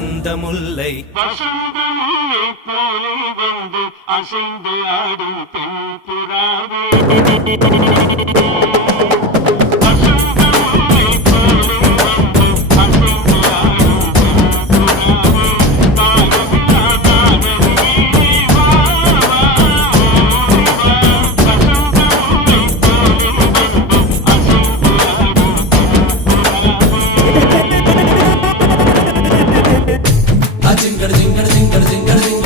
வசந்த முல்லை போலே வந்து அசைந்து ஆடும் பெண் புறாவே Jingle, jingle, jingle, jingle, jingle.